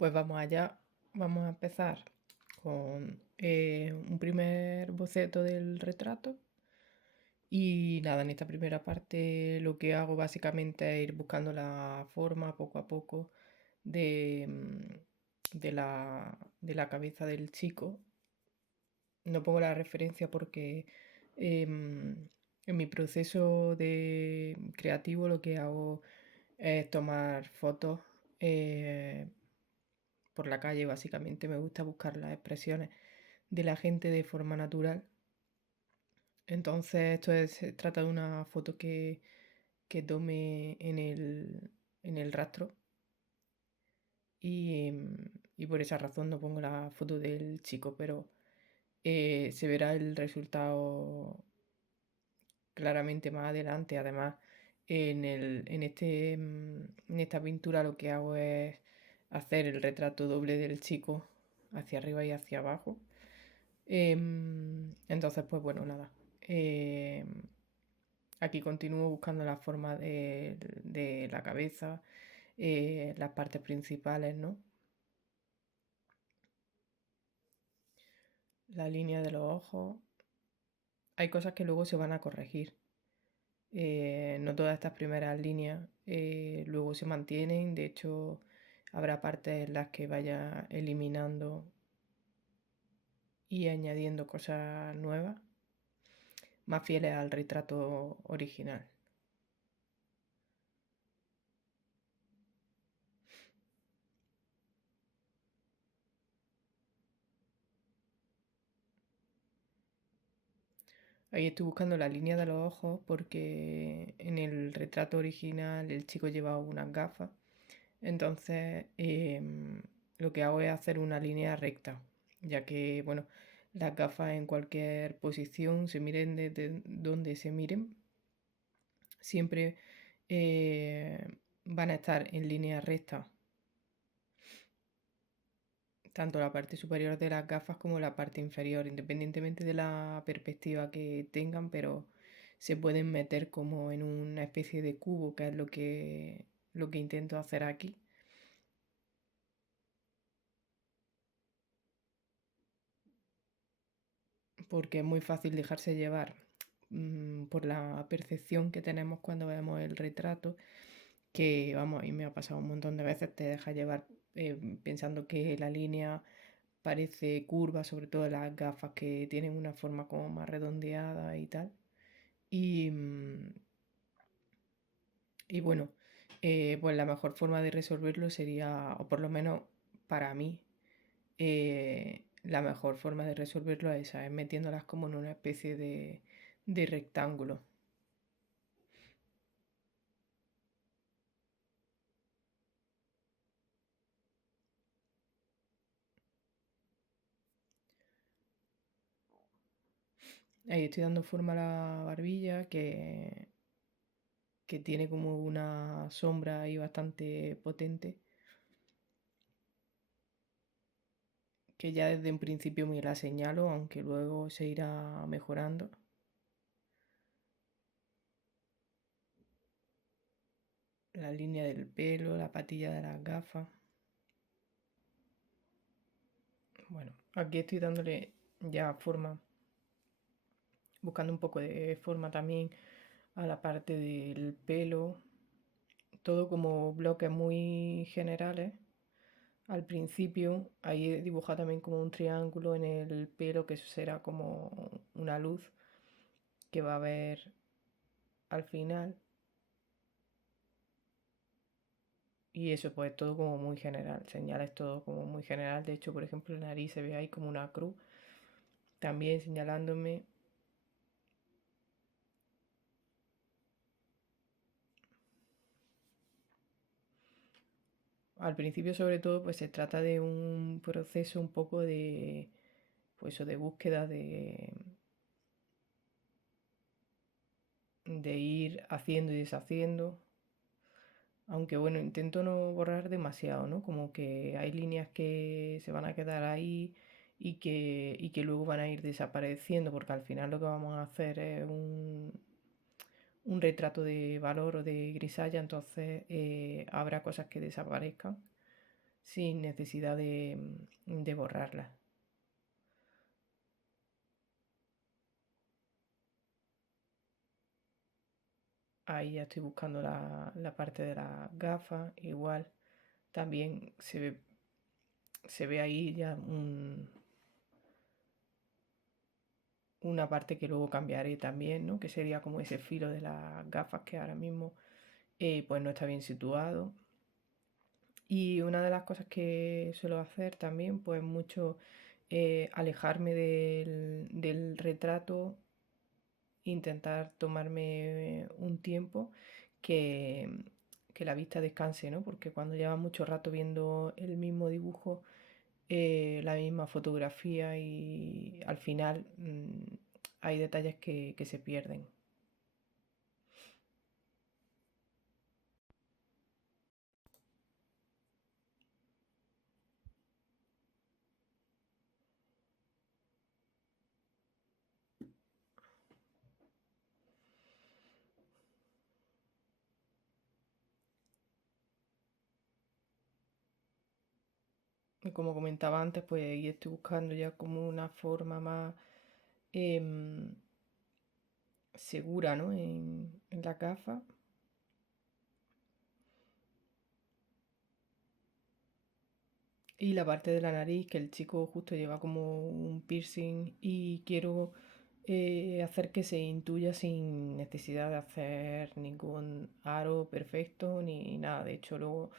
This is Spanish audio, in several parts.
Pues vamos allá, vamos a empezar con un primer boceto del retrato. Y nada, en esta primera parte lo que hago básicamente es ir buscando la forma poco a poco de, de la cabeza del chico. No pongo la referencia porque en mi proceso de creativo lo que hago es tomar fotos eh, por la calle. Básicamente me gusta buscar las expresiones de la gente de forma natural. Entonces se trata de una foto que tome en el rastro y por esa razón no pongo la foto del chico, pero se verá el resultado claramente más adelante. Además, en esta pintura lo que hago es hacer el retrato doble del chico hacia arriba y hacia abajo. Entonces, pues bueno, nada. Aquí continúo buscando la forma de la cabeza, las partes principales, ¿no? La línea de los ojos. Hay cosas que luego se van a corregir. No todas estas primeras líneas luego se mantienen. De hecho, habrá partes en las que vaya eliminando y añadiendo cosas nuevas, más fieles al retrato original. Ahí estoy buscando la línea de los ojos porque en el retrato original el chico llevaba unas gafas. Entonces lo que hago es hacer una línea recta, ya que, bueno, las gafas en cualquier posición, se miren desde donde se miren, siempre van a estar en línea recta, tanto la parte superior de las gafas como la parte inferior, independientemente de la perspectiva que tengan, pero se pueden meter como en una especie de cubo, que es lo que intento hacer aquí. Porque es muy fácil dejarse llevar por la percepción que tenemos cuando vemos el retrato, que vamos, a mí me ha pasado un montón de veces, te deja llevar pensando que la línea parece curva, sobre todo las gafas que tienen una forma como más redondeada y tal. Y, y bueno, pues la mejor forma de resolverlo sería, o por lo menos para mí, la mejor forma de resolverlo es esa, es metiéndolas como en una especie de rectángulo. Ahí estoy dando forma a la barbilla que tiene como una sombra ahí bastante potente, que ya desde un principio me la señalo, aunque luego se irá mejorando. La línea del pelo, la patilla de las gafas. Bueno, aquí estoy dándole ya forma, buscando un poco de forma también a la parte del pelo, todo como bloques muy generales. Al principio, ahí he dibujado también como un triángulo en el pelo, que eso será como una luz que va a haber al final. Y eso pues todo como muy general, señales todo como muy general. De hecho, por ejemplo, la nariz se ve ahí como una cruz, también señalándome. Al principio sobre todo pues se trata de un proceso un poco de, pues, de búsqueda de ir haciendo y deshaciendo. Aunque bueno, intento no borrar demasiado, ¿no? Como que hay líneas que se van a quedar ahí y que luego van a ir desapareciendo, porque al final lo que vamos a hacer es un retrato de valor o de grisalla, entonces habrá cosas que desaparezcan. sin necesidad de borrarlas. Ahí ya estoy buscando la parte de las gafas, igual también se ve ahí ya una parte que luego cambiaré también, ¿no? Que sería como ese filo de las gafas que ahora mismo pues no está bien situado. Y una de las cosas que suelo hacer también, pues mucho alejarme del retrato, intentar tomarme un tiempo que, que la vista descanse, ¿no? Porque cuando llevas mucho rato viendo el mismo dibujo, la misma fotografía y al final hay detalles que se pierden. Y como comentaba antes, pues ahí estoy buscando ya como una forma más em, segura, ¿no? En la gafa. Y la parte de la nariz, que el chico justo lleva como un piercing y quiero hacer que se intuya sin necesidad de hacer ningún aro perfecto ni nada. De hecho, luego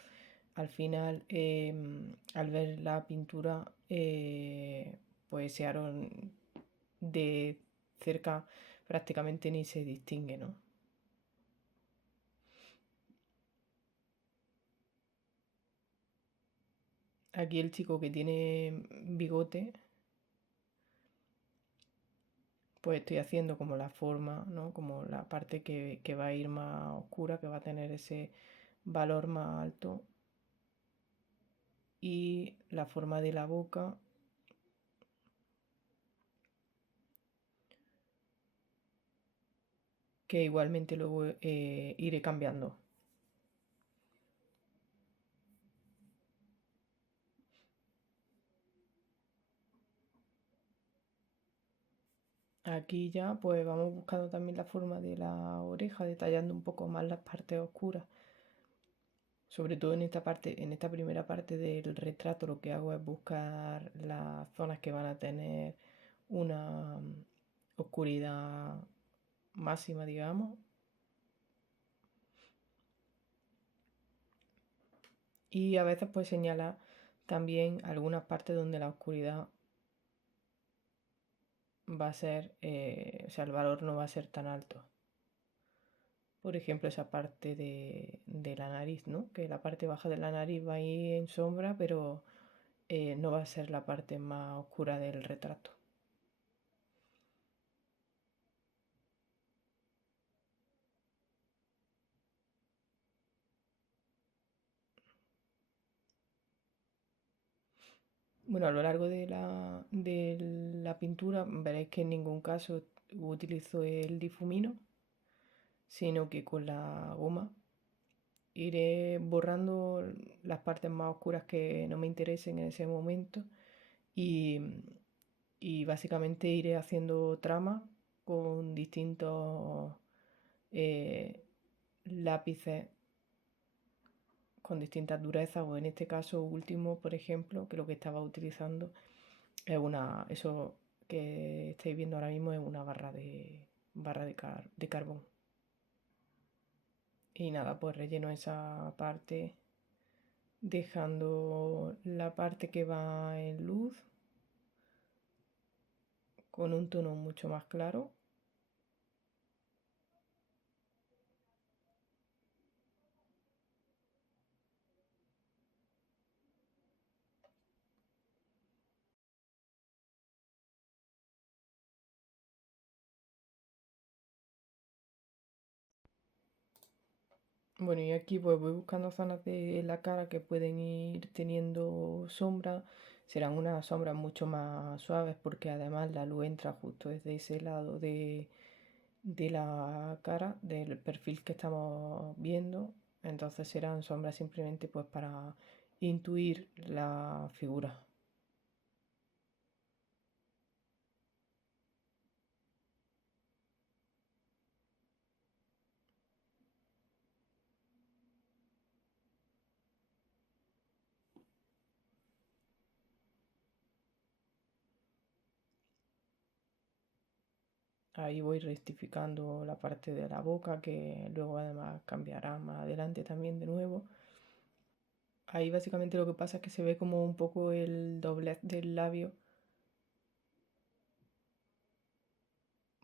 al final, al ver la pintura, pues ese aro de cerca prácticamente ni se distingue, ¿no? Aquí el chico que tiene bigote, pues estoy haciendo como la forma, ¿no? Como la parte que va a ir más oscura, que va a tener ese valor más alto. Y la forma de la boca, que igualmente luego iré cambiando. Aquí ya pues vamos buscando también la forma de la oreja, detallando un poco más las partes oscuras. Sobre todo en esta parte, en esta primera parte del retrato, lo que hago es buscar las zonas que van a tener una oscuridad máxima, digamos. Y a veces pues señala también algunas partes donde la oscuridad va a ser, o sea, el valor no va a ser tan alto. Por ejemplo, esa parte de la nariz, ¿no? Que la parte baja de la nariz va ahí en sombra, pero no va a ser la parte más oscura del retrato. Bueno, a lo largo de la pintura veréis que en ningún caso utilizo el difumino, sino que con la goma iré borrando las partes más oscuras que no me interesen en ese momento y, y básicamente iré haciendo tramas con distintos eh, lápices con distintas durezas o en este caso último, por ejemplo, que lo que estaba utilizando es eso que estáis viendo ahora mismo es una barra de carbón. Y nada, pues relleno esa parte dejando la parte que va en luz con un tono mucho más claro. Bueno, y aquí pues voy buscando zonas de la cara que pueden ir teniendo sombra. Serán unas sombras mucho más suaves porque además la luz entra justo desde ese lado de la cara, del perfil que estamos viendo. Entonces serán sombras simplemente pues para intuir la figura. Ahí voy rectificando la parte de la boca que luego además cambiará más adelante también de nuevo. Ahí básicamente lo que pasa es que se ve como un poco el doblez del labio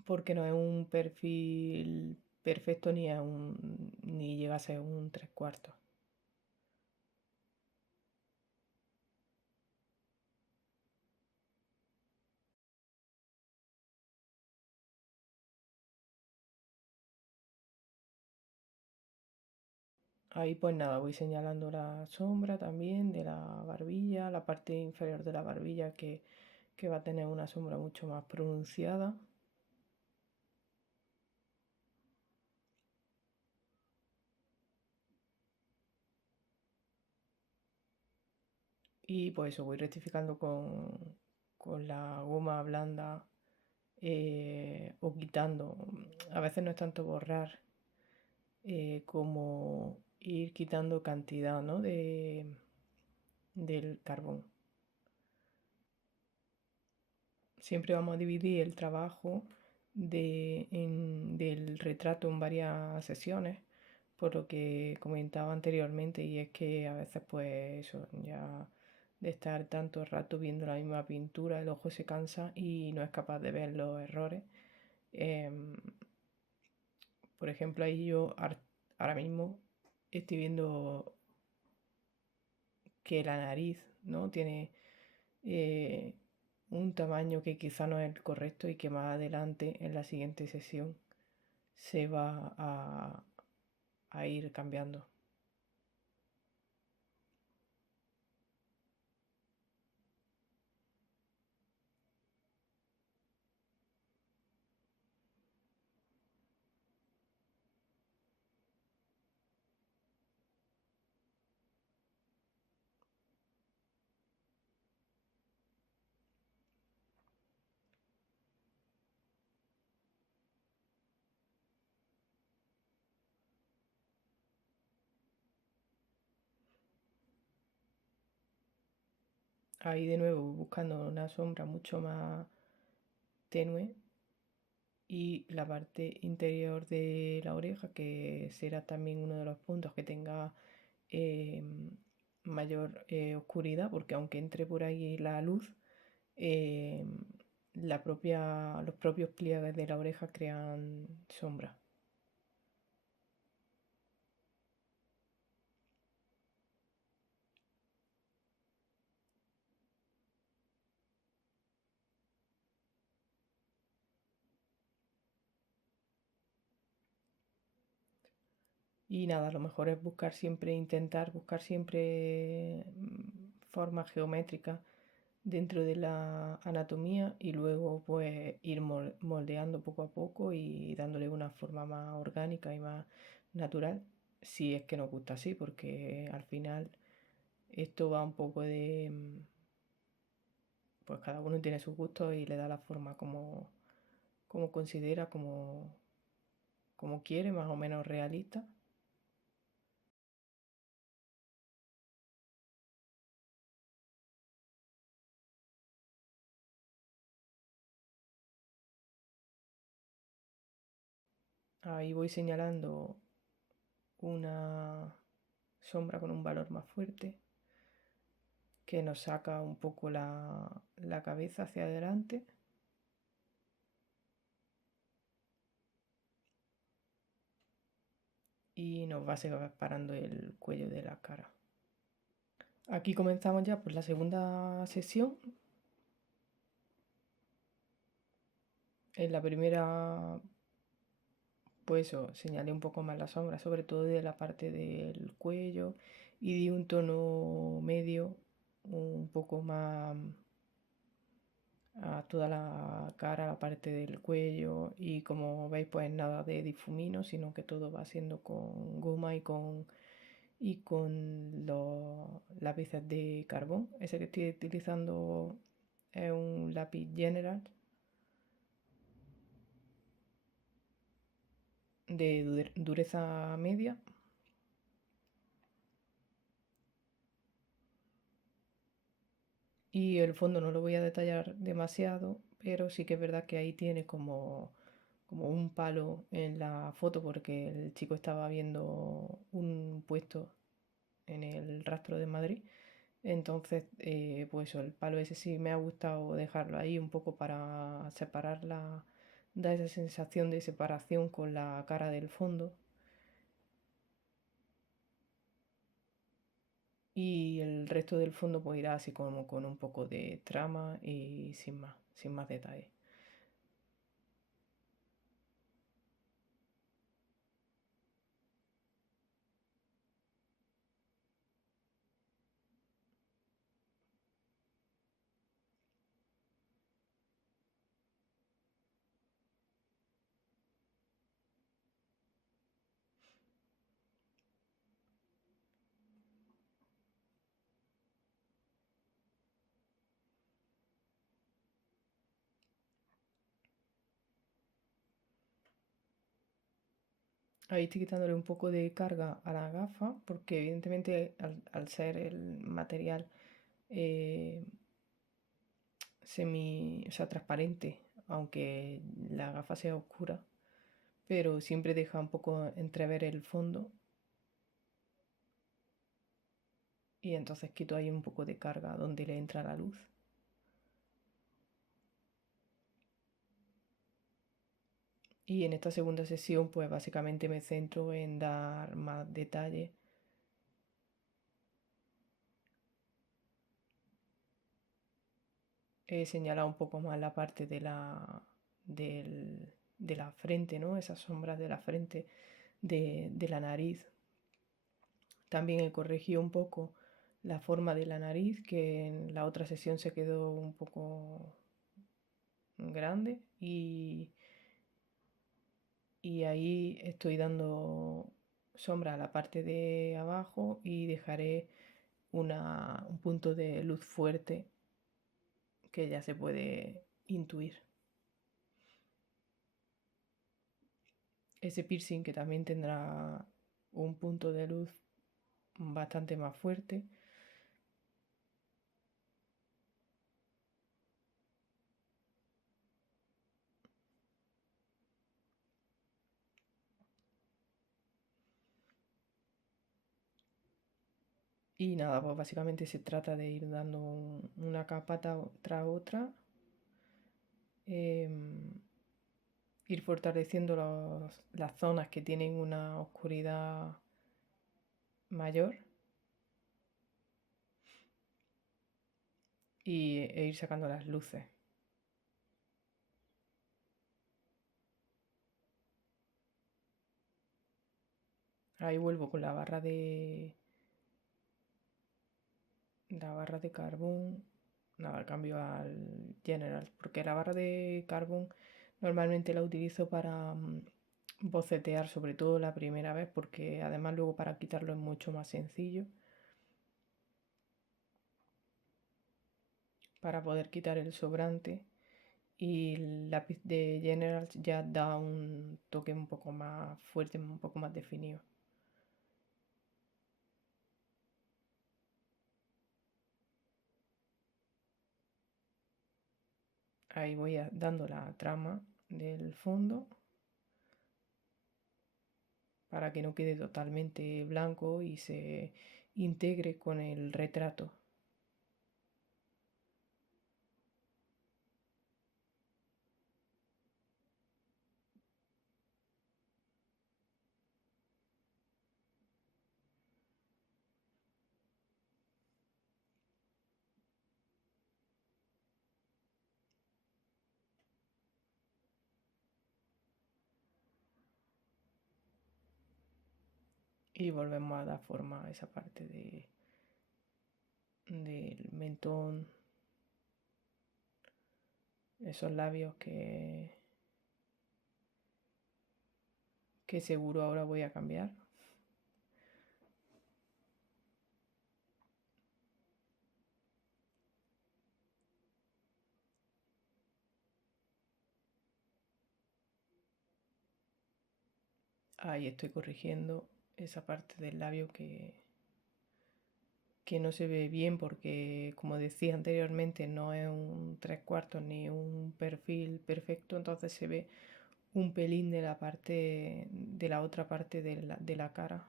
porque no es un perfil perfecto ni llega a ser un tres cuartos. Ahí pues nada, voy señalando la sombra también de la barbilla, la parte inferior de la barbilla que va a tener una sombra mucho más pronunciada. Y pues eso, voy rectificando con la goma blanda o quitando. A veces no es tanto borrar como ir quitando cantidad, ¿no? Del carbón. Siempre vamos a dividir el trabajo del retrato en varias sesiones, por lo que comentaba anteriormente, y es que a veces pues eso, ya de estar tanto rato viendo la misma pintura, el ojo se cansa y no es capaz de ver los errores. Em, por ejemplo, ahí yo ahora mismo estoy viendo que la nariz, ¿no? Tiene eh, un tamaño que quizá no es el correcto y que más adelante en la siguiente sesión se va a ir cambiando. Ahí de nuevo buscando una sombra mucho más tenue y la parte interior de la oreja, que será también uno de los puntos que tenga eh, mayor oscuridad, porque aunque entre por ahí la luz, eh, los propios pliegues de la oreja crean sombra. Y nada, lo mejor es intentar buscar siempre formas geométricas dentro de la anatomía y luego pues ir moldeando poco a poco y dándole una forma más orgánica y más natural, si es que nos gusta así, porque al final esto va un poco de, pues cada uno tiene sus gustos y le da la forma como considera, como quiere, más o menos realista. Ahí voy señalando una sombra con un valor más fuerte que nos saca un poco la cabeza hacia adelante y nos va separando el cuello de la cara. Aquí comenzamos ya por la segunda sesión. En la primera, pues eso, señalé un poco más la sombra, sobre todo de la parte del cuello y di un tono medio, un poco más a toda la cara, la parte del cuello y como veis pues nada de difumino, sino que todo va siendo con goma y con los lápices de carbón. Ese que estoy utilizando es un lápiz General de dureza media. Y el fondo no lo voy a detallar demasiado, pero sí que es verdad que ahí tiene como un palo en la foto porque el chico estaba viendo un puesto en el Rastro de Madrid. Entonces, pues el palo ese sí me ha gustado dejarlo ahí un poco para separarla, da esa sensación de separación con la cara del fondo. Y el resto del fondo pues irá así como con un poco de trama y sin más detalle. Ahí estoy quitándole un poco de carga a la gafa porque evidentemente al ser el material eh, o sea, transparente, aunque la gafa sea oscura, pero siempre deja un poco entrever el fondo y entonces quito ahí un poco de carga donde le entra la luz. Y en esta segunda sesión pues básicamente me centro en dar más detalle. He señalado un poco más la parte de la frente, ¿no? Esas sombras de la frente, de la nariz. También he corregido un poco la forma de la nariz, que en la otra sesión se quedó un poco grande y ahí estoy dando sombra a la parte de abajo y dejaré un punto de luz fuerte que ya se puede intuir. Ese piercing que también tendrá un punto de luz bastante más fuerte. Y nada, pues básicamente se trata de ir dando una capa tras otra, em, ir fortaleciendo las zonas que tienen una oscuridad mayor e ir sacando las luces. Ahí vuelvo con la barra de carbón. Nada, cambio al General, porque la barra de carbón normalmente la utilizo para bocetear, sobre todo la primera vez, porque además luego para quitarlo es mucho más sencillo. Para poder quitar el sobrante y el lápiz de General ya da un toque un poco más fuerte, un poco más definido. Ahí voy dando la trama del fondo para que no quede totalmente blanco y se integre con el retrato. Y volvemos a dar forma a esa parte del mentón, esos labios que seguro ahora voy a cambiar. Ahí estoy corrigiendo esa parte del labio que no se ve bien porque, como decía anteriormente, no es un tres cuartos ni un perfil perfecto, entonces se ve un pelín de la parte, de la otra parte de la cara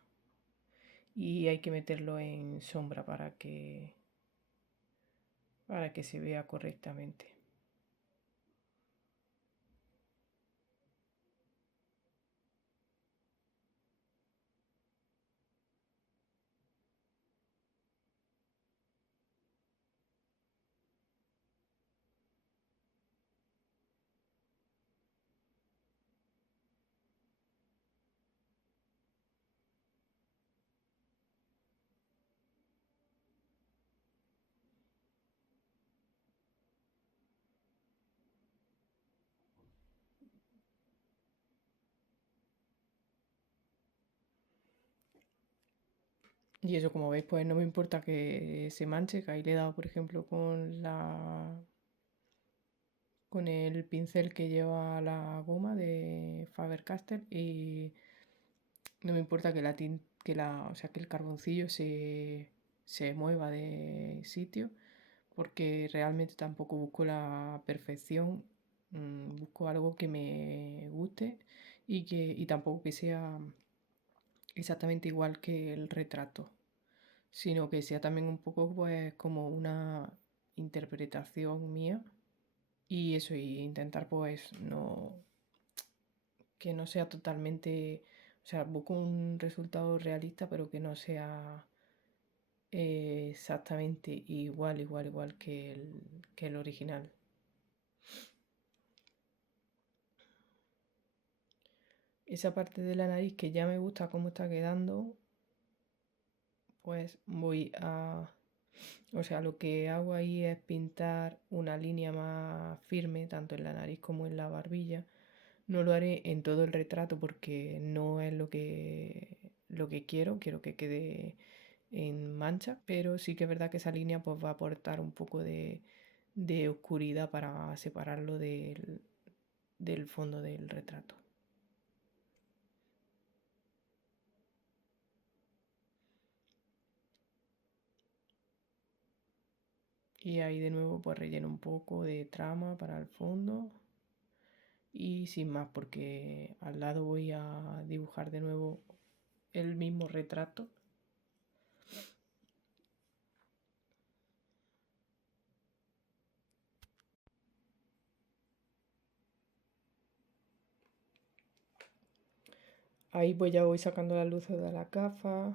y hay que meterlo en sombra para que se vea correctamente. Y eso, como veis, pues no me importa que se manche, que ahí le he dado, por ejemplo, con el pincel que lleva la goma de Faber-Castell y no me importa que o sea, que el carboncillo se mueva de sitio, porque realmente tampoco busco la perfección, busco algo que me guste y tampoco que sea exactamente igual que el retrato, sino que sea también un poco pues como una interpretación mía y eso, y intentar pues no, que no sea totalmente, o sea, busco un resultado realista, pero que no sea exactamente igual que el original. Esa parte de la nariz que ya me gusta cómo está quedando, pues voy a... O sea, lo que hago ahí es pintar una línea más firme, tanto en la nariz como en la barbilla. No lo haré en todo el retrato porque no es lo que quiero que quede en mancha, pero sí que es verdad que esa línea pues va a aportar un poco de oscuridad para separarlo del fondo del retrato. Y ahí de nuevo pues relleno un poco de trama para el fondo y sin más porque al lado voy a dibujar de nuevo el mismo retrato. Ahí pues ya voy sacando las luces de la gafa,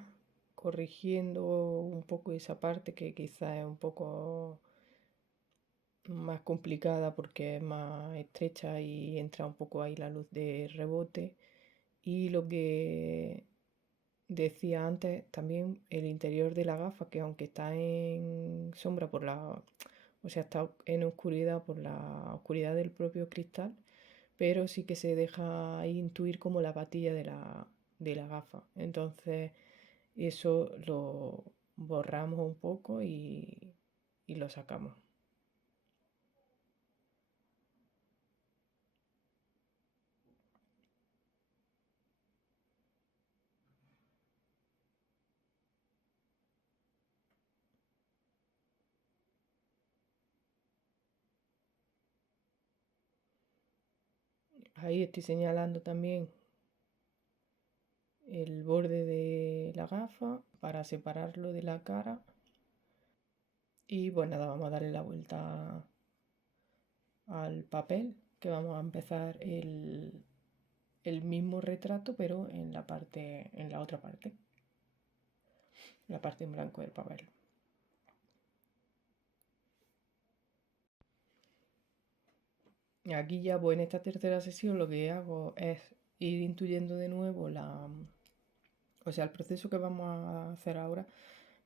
corrigiendo un poco esa parte que quizá es un poco más complicada porque es más estrecha y entra un poco ahí la luz de rebote. Y lo que decía antes, también el interior de la gafa, que aunque está en sombra o sea, está en oscuridad por la oscuridad del propio cristal, pero sí que se deja ahí intuir como la patilla de la gafa. Entonces, eso lo borramos un poco y lo sacamos. Ahí estoy señalando también el borde de la gafa para separarlo de la cara. Y pues nada, vamos a darle la vuelta al papel, que vamos a empezar el mismo retrato, pero en la otra parte, la parte en blanco del papel. Aquí ya, pues en esta tercera sesión lo que hago es ir intuyendo de nuevo o sea, el proceso que vamos a hacer ahora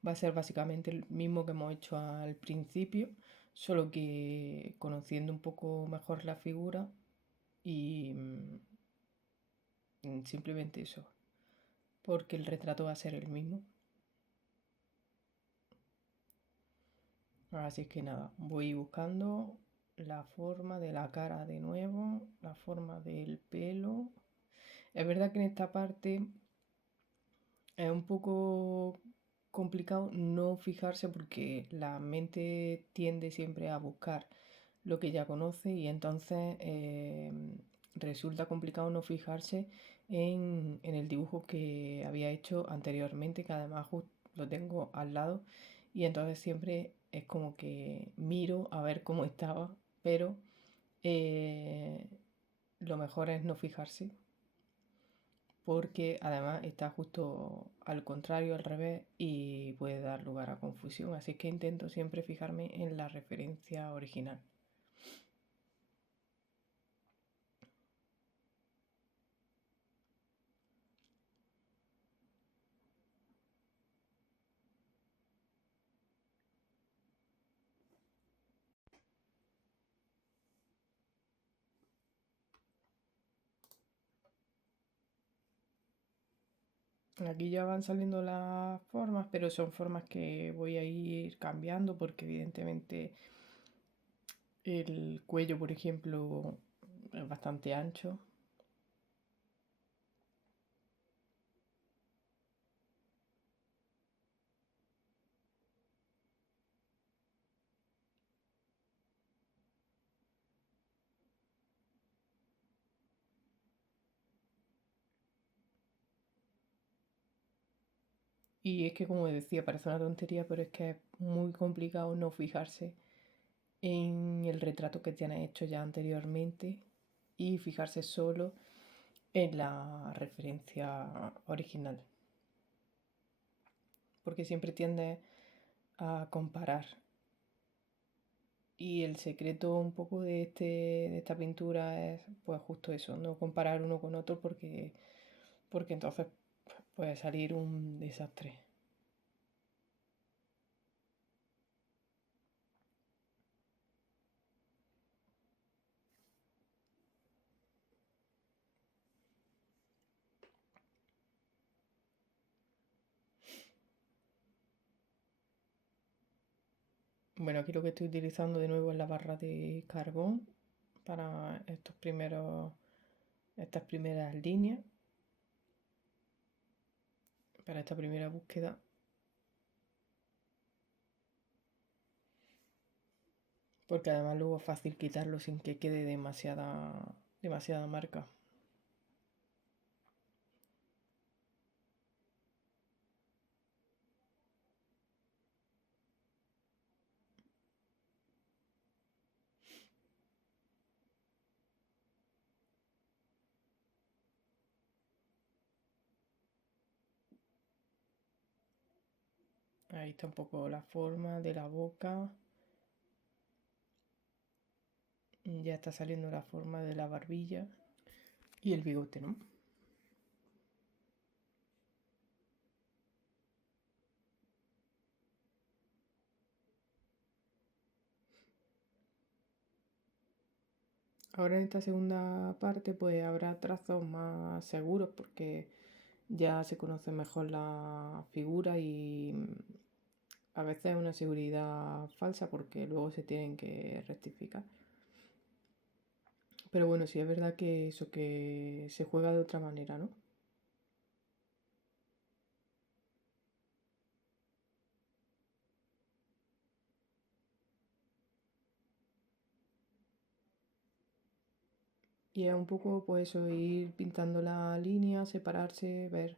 va a ser básicamente el mismo que hemos hecho al principio, solo que conociendo un poco mejor la figura y simplemente eso, porque el retrato va a ser el mismo. Así que nada, voy buscando la forma de la cara de nuevo, la forma del pelo. Es verdad que en esta parte es un poco complicado no fijarse porque la mente tiende siempre a buscar lo que ya conoce y entonces resulta complicado no fijarse en el dibujo que había hecho anteriormente, que además lo tengo al lado y entonces siempre es como que miro a ver cómo estaba, pero eh, lo mejor es no fijarse porque además está justo al contrario, al revés, y puede dar lugar a confusión. Así que intento siempre fijarme en la referencia original. Aquí ya van saliendo las formas, pero son formas que voy a ir cambiando porque evidentemente el cuello, por ejemplo, es bastante ancho. Y es que, como decía, parece una tontería, pero es que es muy complicado no fijarse en el retrato que tienes hecho ya anteriormente y fijarse solo en la referencia original. Porque siempre tiendes a comparar. Y el secreto un poco de esta pintura es pues justo eso, no comparar uno con otro porque entonces puede salir un desastre. Bueno, aquí lo que estoy utilizando de nuevo es la barra de carbón para estas primeras líneas, para esta primera búsqueda, porque además luego es fácil quitarlo sin que quede demasiada marca. Ahí está un poco la forma de la boca. Ya está saliendo la forma de la barbilla y el bigote, ¿no? Ahora en esta segunda parte pues habrá trazos más seguros porque ya se conoce mejor la figura y a veces es una seguridad falsa porque luego se tienen que rectificar. Pero bueno, sí es verdad que eso que se juega de otra manera, ¿no? Y es un poco pues eso, ir pintando la línea, separarse, ver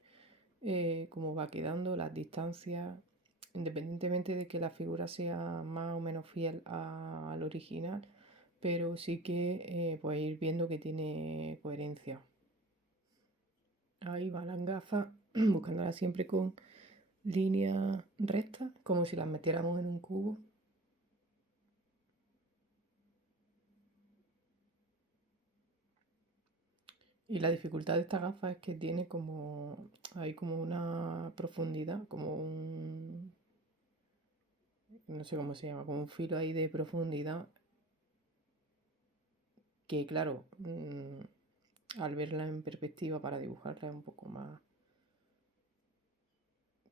cómo va quedando, las distancias, independientemente de que la figura sea más o menos fiel al original, pero sí que pues ir viendo que tiene coherencia. Ahí va las gafas, buscándolas siempre con líneas rectas, como si las metiéramos en un cubo. Y la dificultad de esta gafa es que tiene hay como una profundidad, no sé cómo se llama, como un filo ahí de profundidad que claro, al verla en perspectiva para dibujarla es un poco más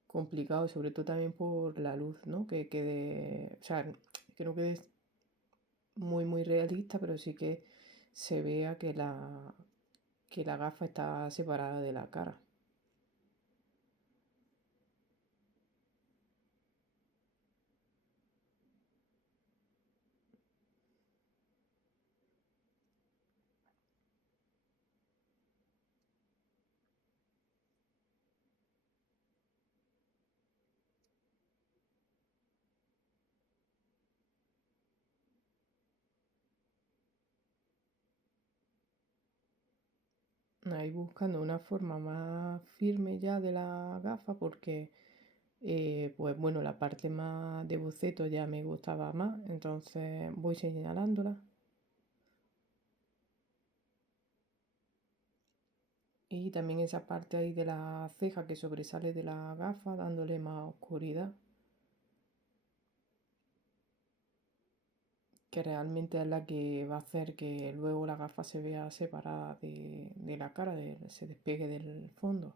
complicado, sobre todo también por la luz, ¿no? Que quede, o sea, que no quede muy realista, pero sí que se vea que que la gafa está separada de la cara. Ahí buscando una forma más firme ya de la gafa porque pues bueno, la parte más de boceto ya me gustaba más, entonces voy señalándola. Y también esa parte ahí de la ceja que sobresale de la gafa, dándole más oscuridad, que realmente es la que va a hacer que luego la gafa se vea separada de la cara, se despegue del fondo.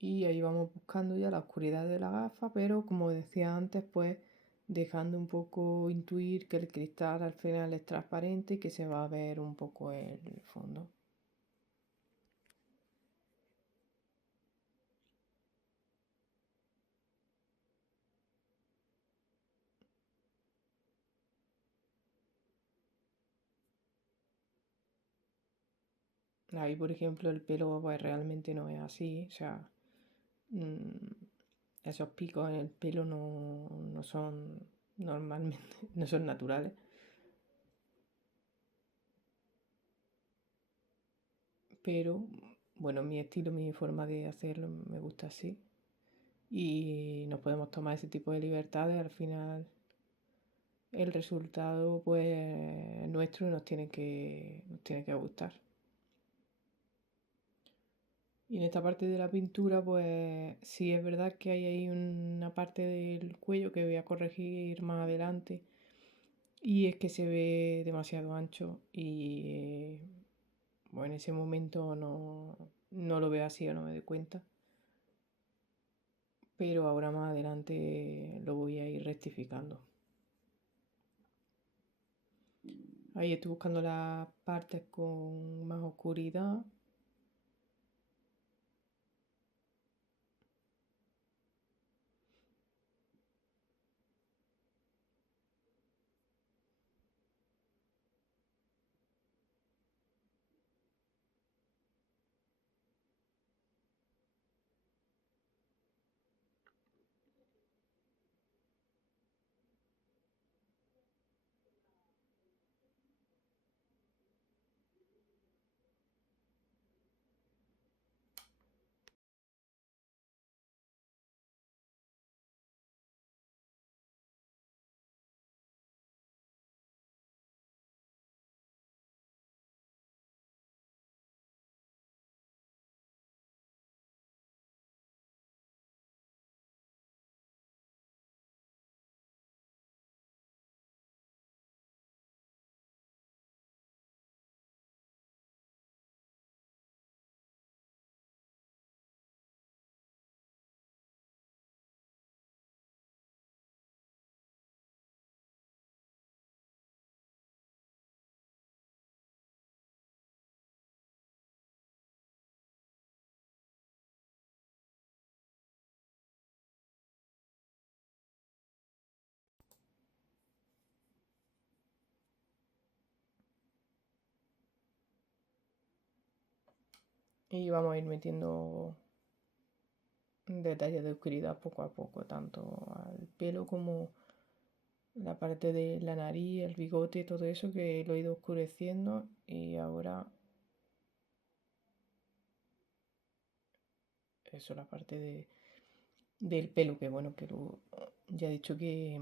Y ahí vamos buscando ya la oscuridad de la gafa, pero como decía antes, pues dejando un poco intuir que el cristal al final es transparente y que se va a ver un poco el fondo. Ahí, por ejemplo, el pelo pues realmente no es así, o sea, mm, esos picos en el pelo no son normalmente, no son naturales, pero bueno, mi estilo, mi forma de hacerlo me gusta así. Y nos podemos tomar ese tipo de libertades, al final el resultado pues nuestro nos tiene que gustar. Y en esta parte de la pintura pues sí es verdad que hay ahí una parte del cuello que voy a corregir más adelante y es que se ve demasiado ancho y bueno, en ese momento no lo veo así o no me doy cuenta, pero ahora más adelante lo voy a ir rectificando. Ahí estoy buscando las partes con más oscuridad. Y vamos a ir metiendo detalles de oscuridad poco a poco, tanto al pelo como la parte de la nariz, el bigote, todo eso que lo he ido oscureciendo y ahora eso, la parte del pelo, que bueno, ya he dicho que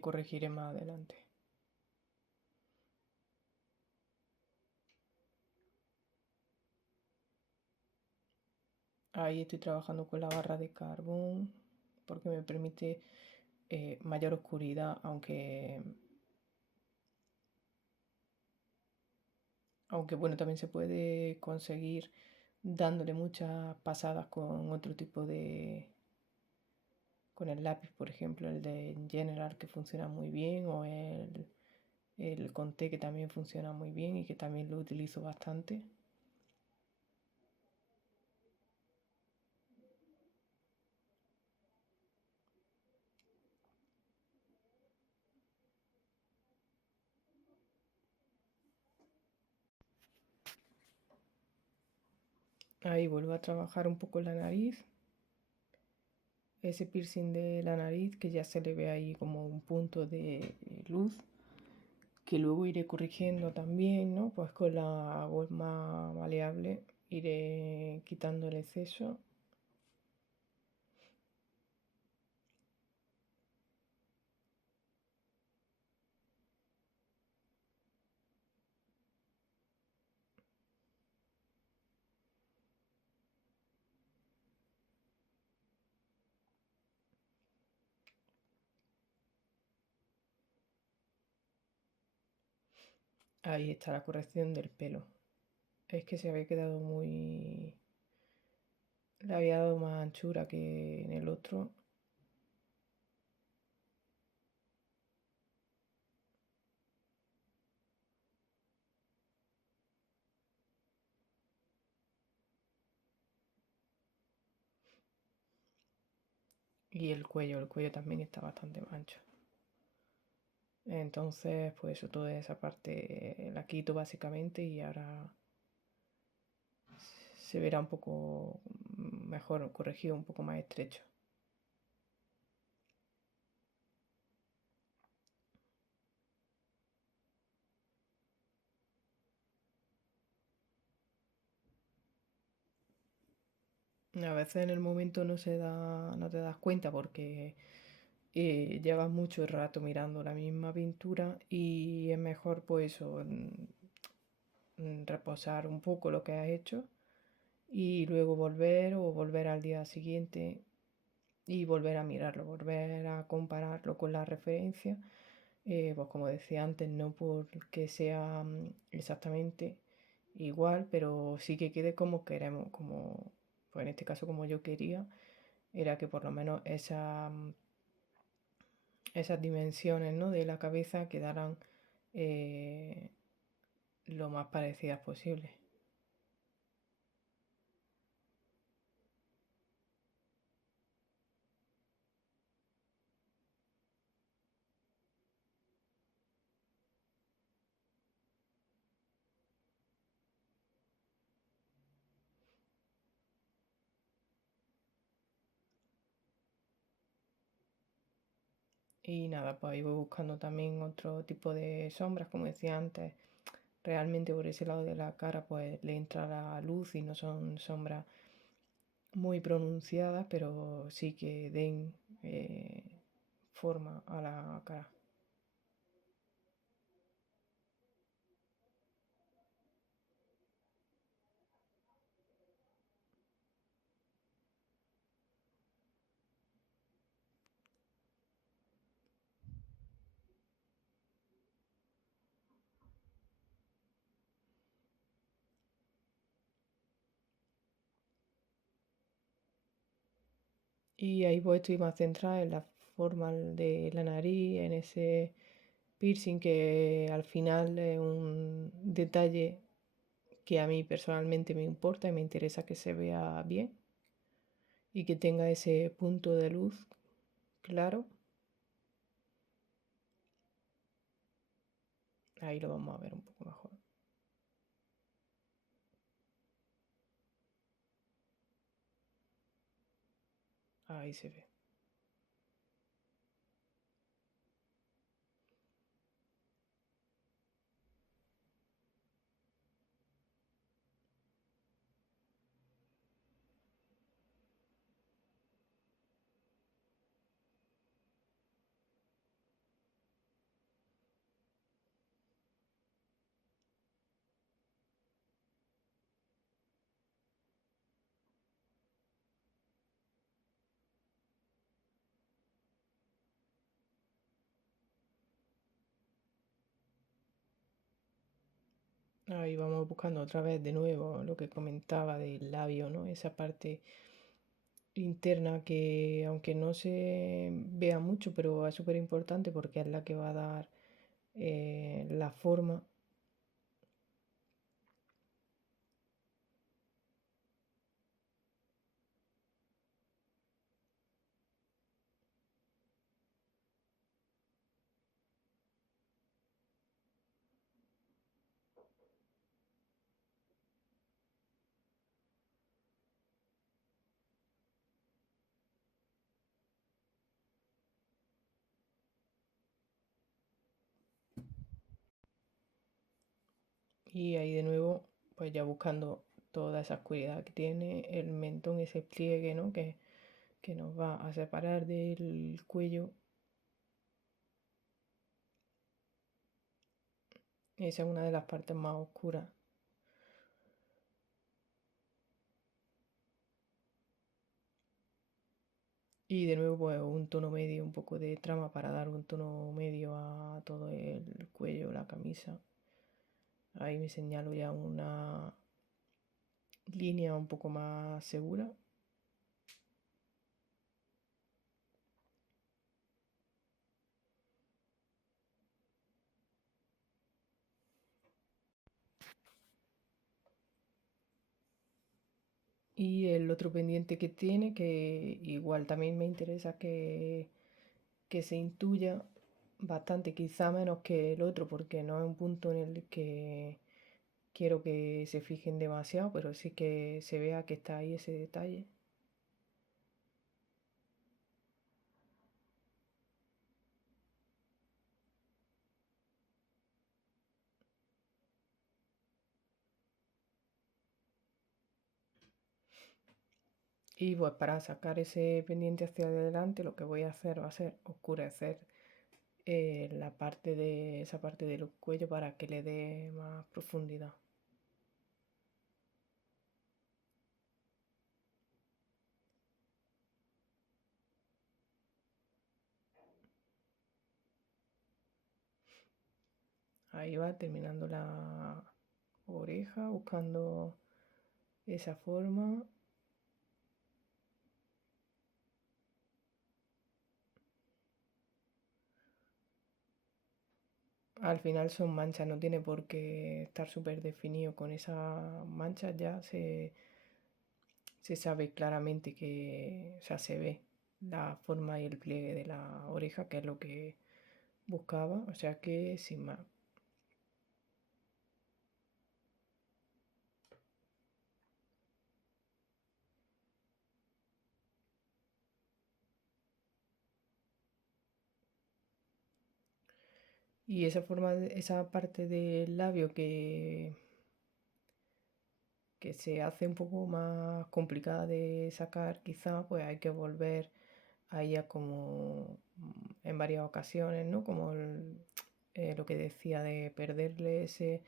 corregiré más adelante. Ahí estoy trabajando con la barra de carbón porque me permite mayor oscuridad, aunque bueno, también se puede conseguir dándole muchas pasadas con otro tipo de, con el lápiz, por ejemplo, el de General que funciona muy bien o el Conté que también funciona muy bien y que también lo utilizo bastante. Ahí vuelvo a trabajar un poco la nariz, ese piercing de la nariz que ya se le ve ahí como un punto de luz, que luego iré corrigiendo también, ¿no? Pues con la goma maleable iré quitando el exceso. Ahí está la corrección del pelo. Es que se había quedado muy... Le había dado más anchura que en el otro. Y el cuello también está bastante más ancho. Entonces, pues eso, toda esa parte la quito básicamente y ahora se verá un poco mejor, corregido, un poco más estrecho. A veces en el momento no te das cuenta porque llevas mucho rato mirando la misma pintura y es mejor pues eso, reposar un poco lo que has hecho y luego volver o volver al día siguiente y volver a mirarlo, volver a compararlo con la referencia. Pues como decía antes, no porque sea exactamente igual, pero sí que quede como queremos, como pues en este caso como yo quería, era que por lo menos esas dimensiones, ¿no? de la cabeza quedaran eh, lo más parecidas posible. Y nada, pues ahí voy buscando también otro tipo de sombras, como decía antes. Realmente por ese lado de la cara pues le entra la luz y no son sombras muy pronunciadas, pero sí que den forma a la cara. Y ahí pues estoy más centrada en la forma de la nariz, en ese piercing que al final es un detalle que a mí personalmente me importa y me interesa que se vea bien y que tenga ese punto de luz claro. Ahí lo vamos a ver un poco mejor. Ahí se ve. Ahí vamos buscando otra vez de nuevo lo que comentaba del labio, ¿no? Esa parte interna que aunque no se vea mucho, pero es súper importante porque es la que va a dar la forma. Y ahí de nuevo, pues ya buscando toda esa oscuridad que tiene el mentón, ese pliegue, ¿no? Que nos va a separar del cuello. Esa es una de las partes más oscuras. Y de nuevo, pues un tono medio, un poco de trama para dar un tono medio a todo el cuello, la camisa. Ahí me señalo ya una línea un poco más segura. Y el otro pendiente que tiene, que igual también me interesa que se intuya bastante, quizá menos que el otro, porque no es un punto en el que quiero que se fijen demasiado, pero sí que se vea que está ahí ese detalle. Y pues para sacar ese pendiente hacia adelante, lo que voy a hacer va a ser oscurecer la parte de esa parte del cuello para que le dé más profundidad. Ahí va terminando la oreja, buscando esa forma. Al final son manchas, no tiene por qué estar súper definido. Con esas manchas ya se sabe claramente que, o sea, se ve la forma y el pliegue de la oreja, que es lo que buscaba, o sea que sin más. Y esa forma, esa parte del labio que se hace un poco más complicada de sacar, quizá, pues hay que volver a ella como en varias ocasiones, ¿no? Como lo que decía de perderle ese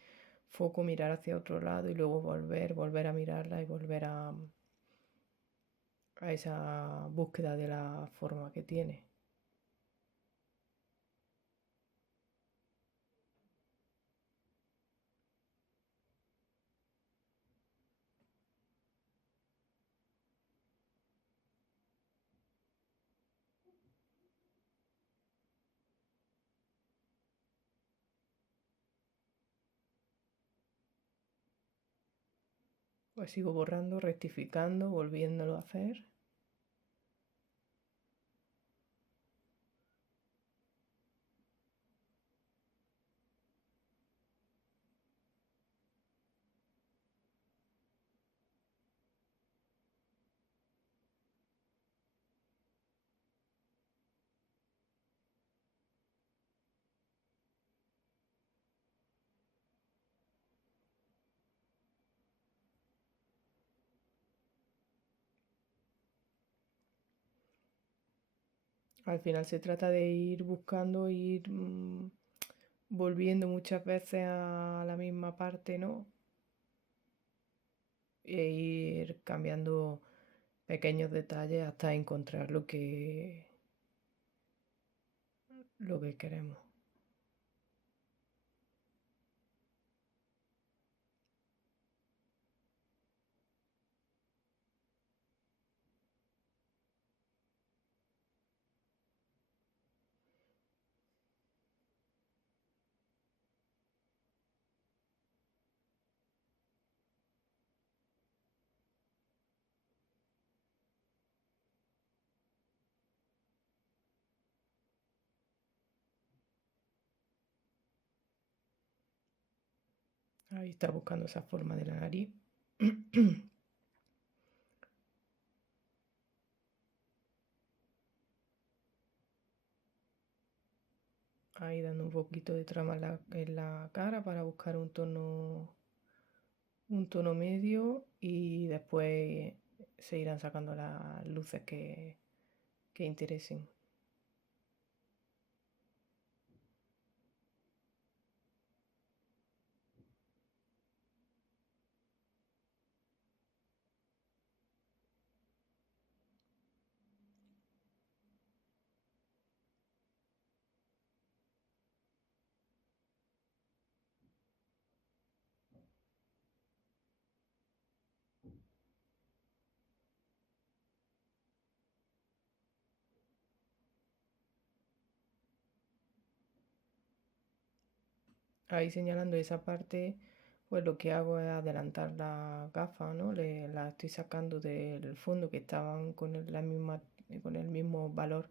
foco, mirar hacia otro lado y luego volver a mirarla y volver a esa búsqueda de la forma que tiene. Pues sigo borrando, rectificando, volviéndolo a hacer. Al final se trata de ir buscando, ir volviendo muchas veces a la misma parte, ¿no? E ir cambiando pequeños detalles hasta encontrar lo que queremos. Ahí está buscando esa forma de la nariz. Ahí dando un poquito de trama en la cara para buscar un tono medio y después se irán sacando las luces que interesen. Ahí señalando esa parte, pues lo que hago es adelantar la gafa, ¿no? La estoy sacando del fondo que estaban con el mismo valor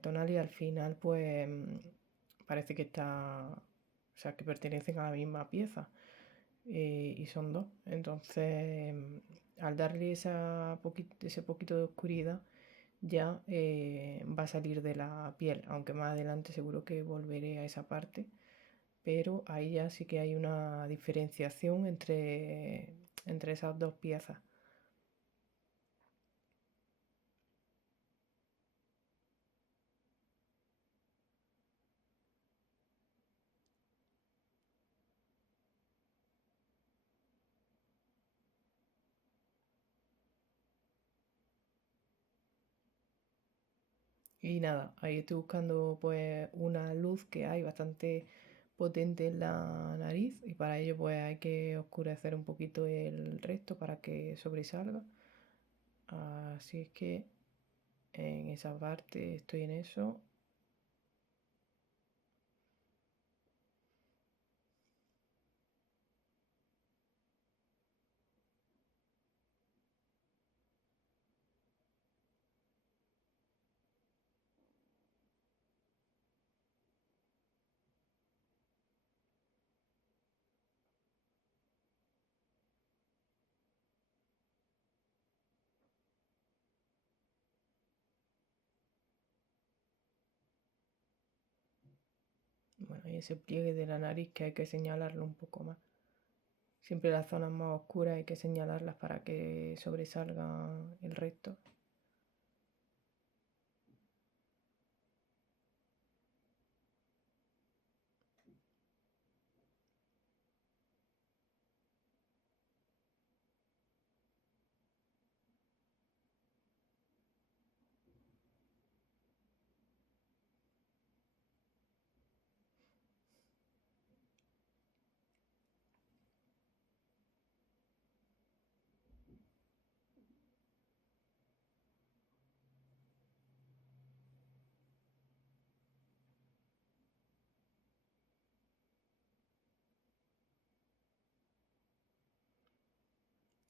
tonal y al final pues parece que o sea, que pertenecen a la misma pieza y son dos. Entonces, al darle ese poquito de oscuridad, ya va a salir de la piel, aunque más adelante seguro que volveré a esa parte, pero ahí ya sí que hay una diferenciación entre esas dos piezas. Y nada, ahí estoy buscando pues una luz que hay bastante potente en la nariz y para ello pues hay que oscurecer un poquito el resto para que sobresalga. Así es que en esa parte estoy en eso. Bueno, y ese pliegue de la nariz que hay que señalarlo un poco más. Siempre las zonas más oscuras hay que señalarlas para que sobresalga el resto.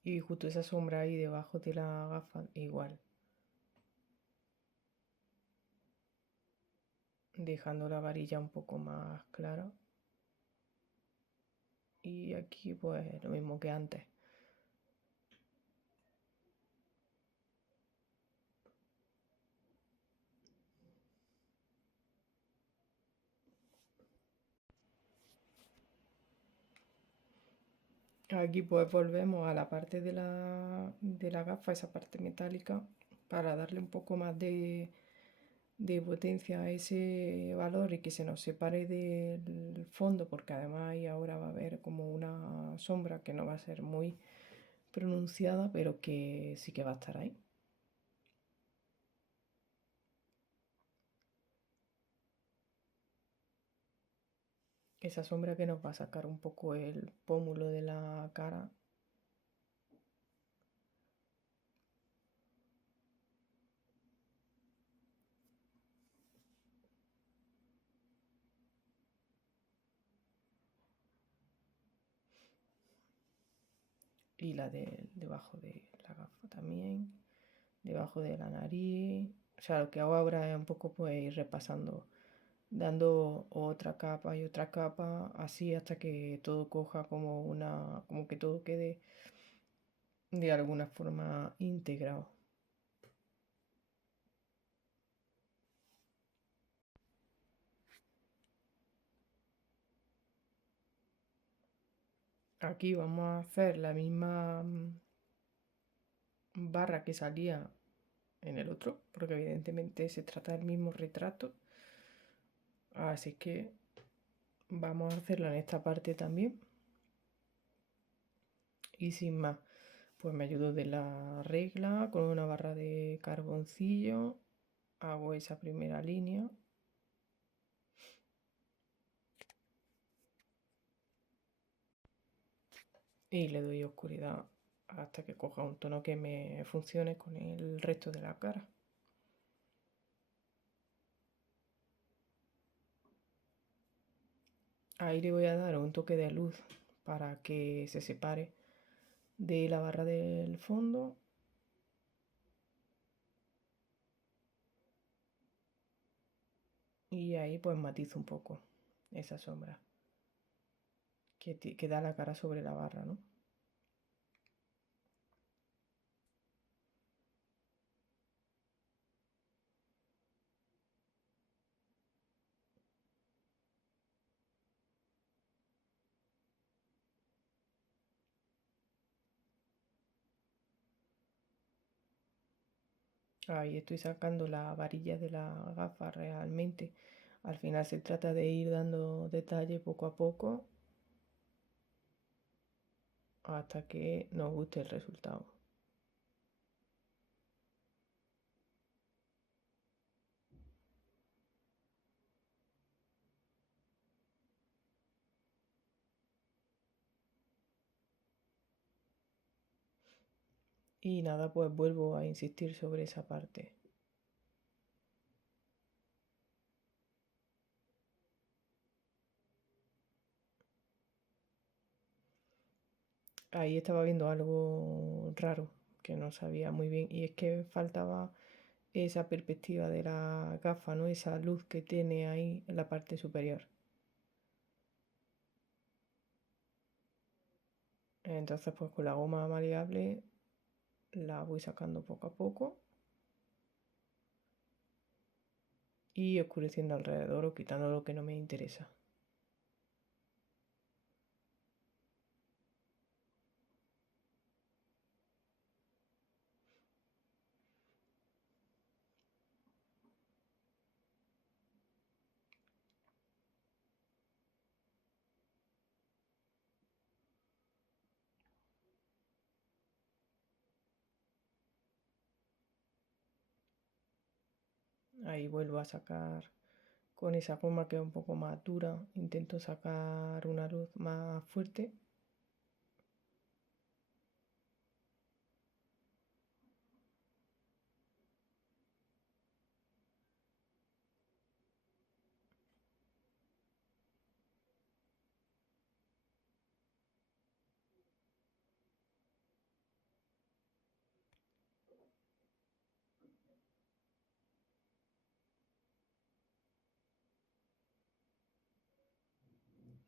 Y justo esa sombra ahí debajo de la gafa, igual, dejando la varilla un poco más clara. Y aquí pues lo mismo que antes. Aquí pues volvemos a la parte de la gafa, esa parte metálica, para darle un poco más de potencia a ese valor y que se nos separe del fondo, porque además ahí ahora va a haber como una sombra que no va a ser muy pronunciada, pero que sí que va a estar ahí. Esa sombra que nos va a sacar un poco el pómulo de la cara. Y debajo de la gafa también, debajo de la nariz. O sea, lo que hago ahora es un poco pues ir repasando dando otra capa y otra capa, así hasta que todo coja como como que todo quede de alguna forma integrado. Aquí vamos a hacer la misma barra que salía en el otro, porque evidentemente se trata del mismo retrato. Así que vamos a hacerlo en esta parte también. Y sin más, pues me ayudo de la regla con una barra de carboncillo. Hago esa primera línea. Y le doy oscuridad hasta que coja un tono que me funcione con el resto de la cara. Ahí le voy a dar un toque de luz para que se separe de la barra del fondo. Y ahí pues matizo un poco esa sombra que da la cara sobre la barra, ¿no? Ahí estoy sacando la varilla de la gafa realmente. Al final se trata de ir dando detalle poco a poco hasta que nos guste el resultado. Y nada, pues vuelvo a insistir sobre esa parte. Ahí estaba viendo algo raro que no sabía muy bien y es que faltaba esa perspectiva de la gafa, ¿no? Esa luz que tiene ahí en la parte superior. Entonces pues con la goma maleable la voy sacando poco a poco y oscureciendo alrededor o quitando lo que no me interesa. Ahí vuelvo a sacar con esa goma que es un poco más dura, intento sacar una luz más fuerte.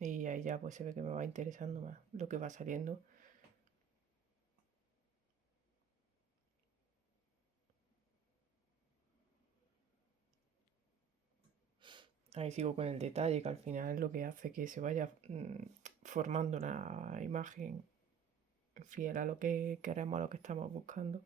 Y ahí ya pues se ve que me va interesando más lo que va saliendo. Ahí sigo con el detalle que al final es lo que hace que se vaya formando una imagen fiel a lo que queremos, a lo que estamos buscando.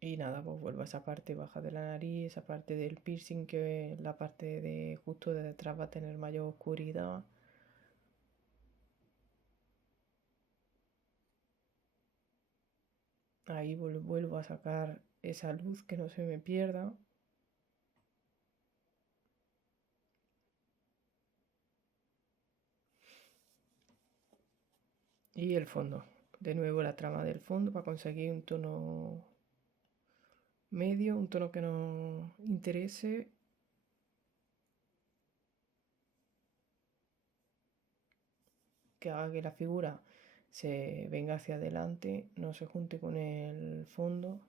Y nada, pues vuelvo a esa parte baja de la nariz, esa parte del piercing que la parte de justo de detrás va a tener mayor oscuridad. Ahí vuelvo a sacar esa luz que no se me pierda. Y el fondo. De nuevo la trama del fondo para conseguir un tono medio, un tono que nos interese. Que haga que la figura se venga hacia adelante, no se junte con el fondo.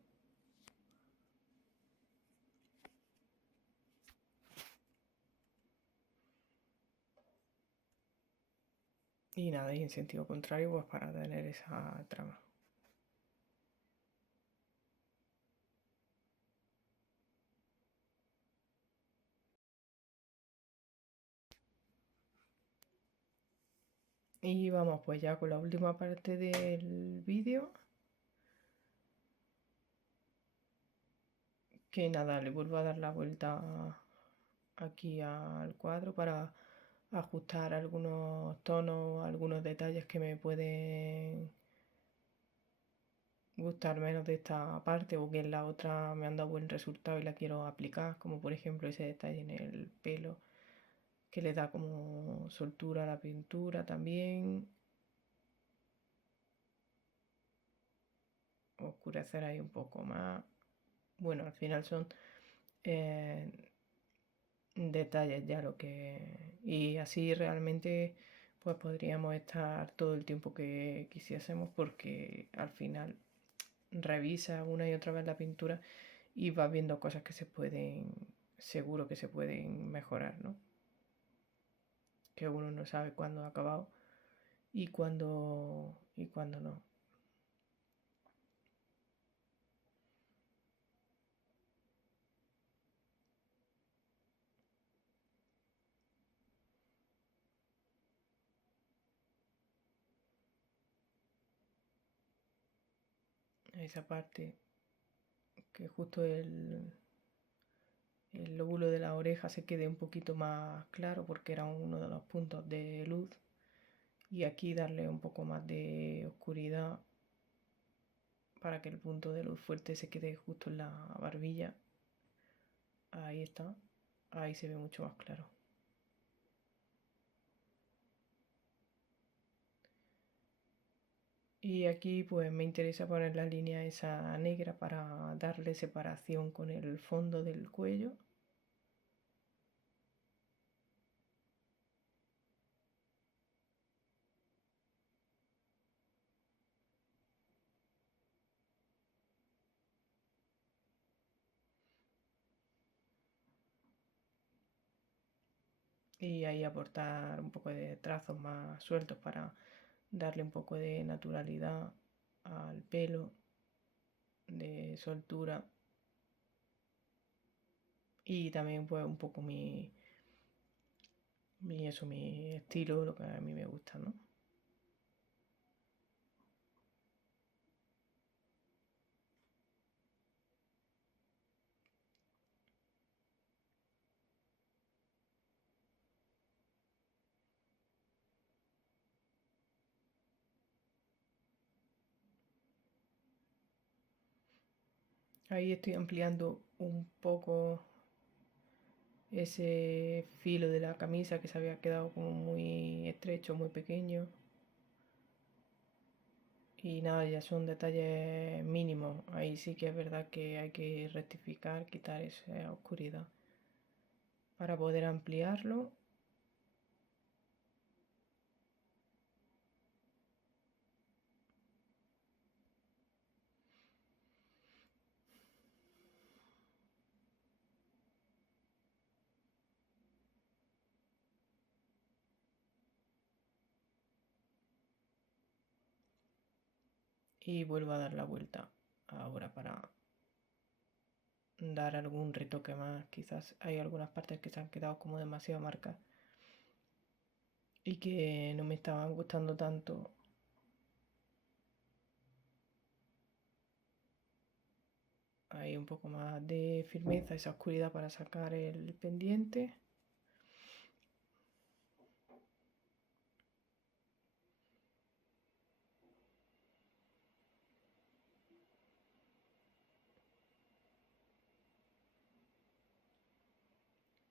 Y nada, y en sentido contrario, pues para tener esa trama. Y vamos pues ya con la última parte del vídeo. Que nada, le vuelvo a dar la vuelta aquí al cuadro para ajustar algunos tonos, algunos detalles que me pueden gustar menos de esta parte o que en la otra me han dado buen resultado y la quiero aplicar, como por ejemplo ese detalle en el pelo que le da como soltura a la pintura también, oscurecer ahí un poco más. Bueno, al final son eh, detalles ya lo que... Y así realmente pues podríamos estar todo el tiempo que quisiésemos porque al final revisa una y otra vez la pintura y vas viendo cosas que se pueden, seguro que se pueden mejorar, ¿no? Que uno no sabe cuándo ha acabado y cuándo no. Esa parte que justo el lóbulo de la oreja se quede un poquito más claro porque era uno de los puntos de luz y aquí darle un poco más de oscuridad para que el punto de luz fuerte se quede justo en la barbilla. Ahí está, ahí se ve mucho más claro. Y aquí pues me interesa poner la línea esa negra para darle separación con el fondo del cuello. Y ahí aportar un poco de trazos más sueltos para darle un poco de naturalidad al pelo, de soltura y también pues un poco mi estilo, lo que a mí me gusta, ¿no? Ahí estoy ampliando un poco ese filo de la camisa que se había quedado como muy estrecho, muy pequeño. Y nada, ya son detalles mínimos. Ahí sí que es verdad que hay que rectificar, quitar esa oscuridad para poder ampliarlo. Y vuelvo a dar la vuelta ahora para dar algún retoque más. Quizás hay algunas partes que se han quedado como demasiado marcas y que no me estaban gustando tanto. Hay un poco más de firmeza, esa oscuridad para sacar el pendiente.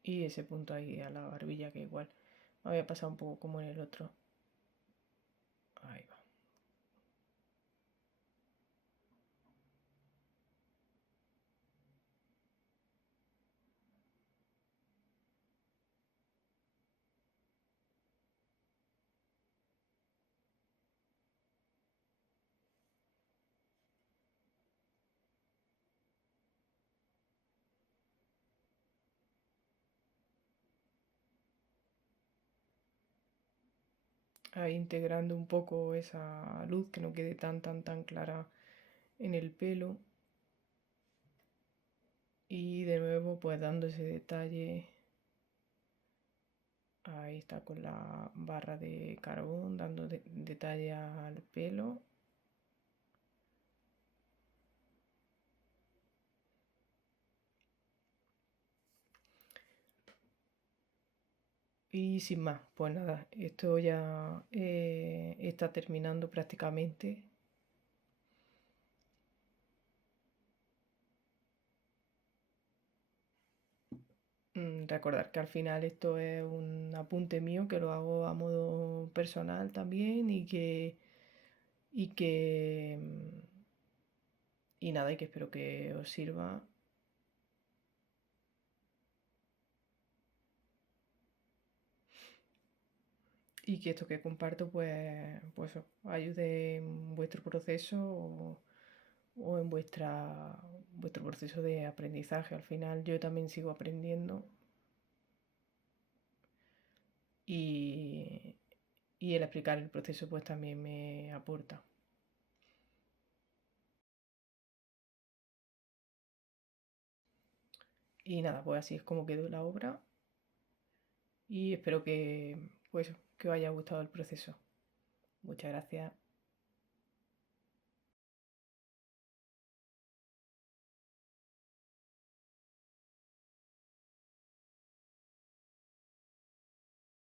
Y ese punto ahí a la barbilla que igual me había pasado un poco como en el otro. Ahí va. ahí integrando un poco esa luz que no quede tan clara en el pelo. Y de nuevo pues dando ese detalle. Ahí está con la barra de carbón dando detalle al pelo. Y sin más, pues nada, esto ya está terminando prácticamente. Recordar que al final esto es un apunte mío que lo hago a modo personal también y que y nada, y que espero que os sirva y que esto que comparto pues ayude en vuestro proceso o en vuestro proceso de aprendizaje. Al final yo también sigo aprendiendo y, y el explicar el proceso pues también me aporta. Y nada, pues así es como quedó la obra y espero que, pues, que os haya gustado el proceso. Muchas gracias.